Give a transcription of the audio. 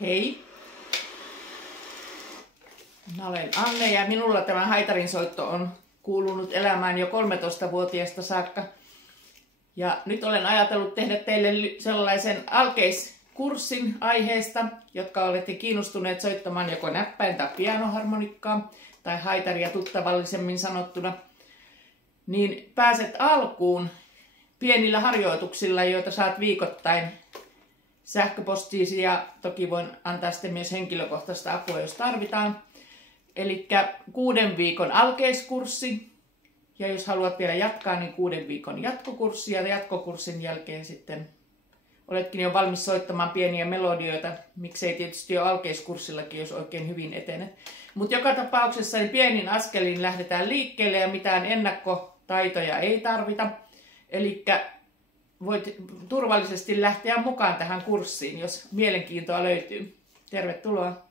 Hei! Mä olen Anne ja minulla tämä haitarinsoitto on kuulunut elämään jo 13-vuotiaasta saakka. Ja nyt olen ajatellut tehdä teille sellaisen alkeiskurssin aiheesta, jotka olette kiinnostuneet soittamaan joko näppäin tai pianoharmonikkaa tai haitaria tuttavallisemmin sanottuna. Niin pääset alkuun pienillä harjoituksilla, joita saat viikoittain sähköpostiisi ja toki voin antaa sitten myös henkilökohtaista apua, jos tarvitaan. Eli 6 viikon alkeiskurssi ja jos haluat vielä jatkaa, niin 6 viikon jatkokurssi ja jatkokurssin jälkeen sitten oletkin jo valmis soittamaan pieniä melodioita, miksei tietysti jo alkeiskurssillakin, jos oikein hyvin etenet. Mutta joka tapauksessa niin pienin askelin lähdetään liikkeelle ja mitään ennakkotaitoja ei tarvita. Eli voit turvallisesti lähteä mukaan tähän kurssiin, jos mielenkiintoa löytyy. Tervetuloa!